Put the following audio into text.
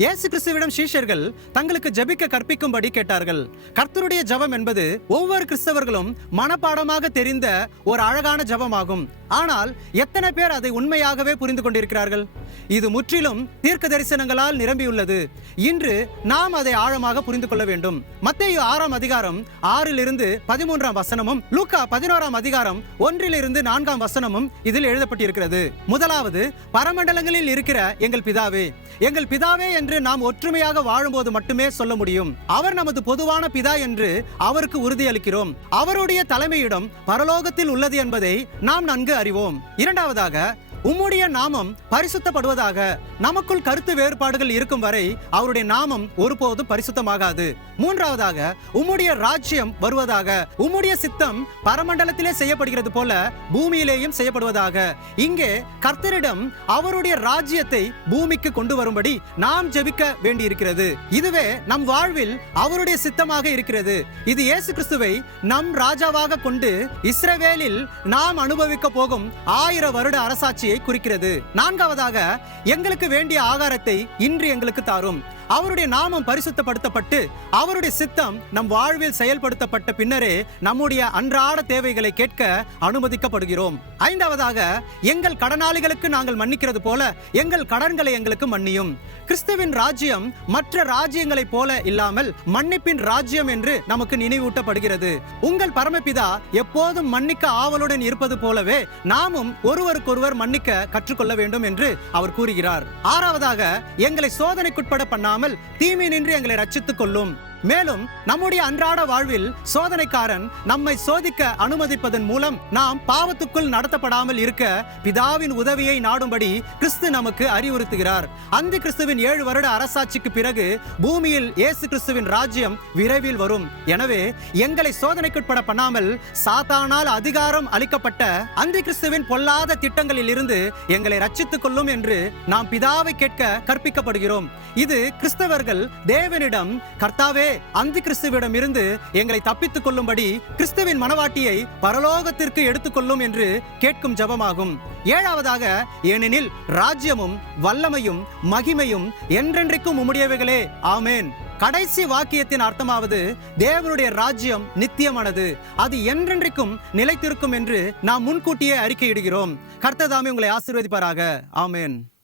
இயேசு கிறிஸ்துவிடம் சீஷர்கள் தங்களுக்கு ஜெபிக்க கற்பிக்கும்படி கேட்டார்கள். கர்த்தருடைய ஜெபம் என்பது ஒவ்வொரு கிறிஸ்தவர்களும் மனப்பாடமாக தெரிந்த ஒரு அழகான ஜெபமாகும். ஆனால் எத்தனை பேர் அதை உண்மையாகவே புரிந்து கொண்டிருக்கிறார்கள்? இது முற்றிலும் தீர்க்க தரிசனங்களால் நிரம்பியுள்ளது. இன்று நாம் அதை ஆழமாக புரிந்து கொள்ள வேண்டும். மத்தேயு 6ஆம் அதிகாரம் 6 13 வசனமும் லூக்கா 11ஆம் அதிகாரம் 1 4 வசனமும் இதில் எழுதப்பட்டிருக்கிறது. முதலாவது, பரமண்டலங்களில் இருக்கிற எங்கள் பிதாவே. எங்கள் பிதாவே என்று நாம் ஒற்றுமையாக வாழும்போது மட்டுமே சொல்ல முடியும். அவர் நமது பொதுவான பிதா என்று அவருக்கு உறுதியளிக்கிறோம். அவருடைய தலைமையிடம் பரலோகத்தில் உள்ளது என்பதை நாம் நன்கு அறிவோம். இரண்டாவதாக, உம்முடைய நாமம் பரிசுத்தப்படுவதாக. நமக்குள் கருத்து வேறுபாடுகள் இருக்கும் வரை அவருடைய நாமம் ஒருபோதும் பரிசுத்தமாகாது. மூன்றாவதாக, உம்முடைய ராஜ்யம் வருவதாக. உம்முடைய சித்தம் பரமண்டலத்திலே செய்யப்படுகிறது போல பூமியிலேயும் செய்யப்படுவதாக. இங்கே கர்த்தரிடம் அவருடைய ராஜ்யத்தை பூமிக்கு கொண்டு வரும்படி நாம் ஜெபிக்க வேண்டியிருக்கிறது. இதுவே நம் வாழ்வில் அவருடைய சித்தமாக இருக்கிறது. இது இயேசு கிறிஸ்துவை நம் ராஜாவாக கொண்டு இஸ்ரவேலில் நாம் அனுபவிக்க போகும் 1000 வருட அரசாட்சி குறிக்கிறது. நான்காவதாக, எங்களுக்கு வேண்டிய ஆகாரத்தை இன்று எங்களுக்கு தாரும். அவருடைய நாமம் பரிசுத்தப்படுத்தப்பட்டு அவருடைய சித்தம் நம் வாழ்வில் செயல்படுத்தப்பட்ட பின்னரே நம்முடைய அன்றாட தேவைகளை கேட்க அனுமதிக்கப்படுகிறோம். ஐந்தாவதாக, எங்கள் கடனாளிகளுக்கு நாங்கள் மன்னிக்கிறது போல எங்கள் கடன்களை எங்களுக்கு மன்னியும். கிறிஸ்துவின் ராஜ்யம் மற்ற ராஜ்யங்களைப் போல இல்லாமல் மன்னிப்பின் ராஜ்யம் என்று நமக்கு நினைவூட்டப்படுகிறது. உங்கள் பரமபிதா எப்போதும் மன்னிக்க ஆவலுடன் இருப்பது போலவே நாமும் ஒருவருக்கொருவர் மன்னிக்க கற்றுக்கொள்ள வேண்டும் என்று அவர் கூறுகிறார். ஆறாவதாக, எங்களை சோதனைக்குட்பட பண்ணாமல் தீமை நின்று எங்களை ரட்சித்துக் கொள்ளும். மேலும் நம்முடைய அன்றாட வாழ்வில் சோதனைக்காரன் நம்மை சோதிக்க அனுமதிப்பதன் மூலம் நாம் பாவத்துக்குள் நடத்தப்படாமல் இருக்க பிதாவின் உதவியை நாடும்படி கிறிஸ்து நமக்கு அறிவுறுத்துகிறார். அந்த கிறிஸ்துவின் 7 வருட அரசாட்சிக்கு பிறகு பூமியில் இயேசு கிறிஸ்துவின் ராஜ்யம் விரைவில் வரும். எனவே எங்களை சோதனைக்குட்பட பண்ணாமல் சாத்தானால் அதிகாரம் அளிக்கப்பட்ட அந்த கிறிஸ்துவின் பொல்லாத திட்டங்களில் இருந்து எங்களை ரட்சித்துக் கொள்ளும் என்று நாம் பிதாவை கேட்க கற்பிக்கப்படுகிறோம். இது கிறிஸ்தவர்கள் தேவனிடம், கர்த்தாவே அந்த கிறிஸ்துவிடம் இருந்து எங்களை தப்பித்துக் கொள்ளும்படி கிறிஸ்துவின் மனவாட்டியை பரலோகத்திற்கு எடுத்துக்கொள்ளும் என்று கேட்கும் ஜெபமாகும். ஏழாவதாக, ஏனெனில் ராஜ்யமும் வல்லமையும் மகிமையும் என்றென்றைக்கும் உம்முடையவைகளே, ஆமேன். கடைசி வாக்கியத்தின் அர்த்தமாவது தேவனுடைய ராஜ்யம் நித்தியமானது, அது என்றென்றைக்கும் நிலைத்திருக்கும் என்று நாம் முன்கூட்டியே அறிக்கையிடுகிறோம். கர்த்தர் தாமே உங்களை ஆசீர்வதிப்பாராக. ஆமேன்.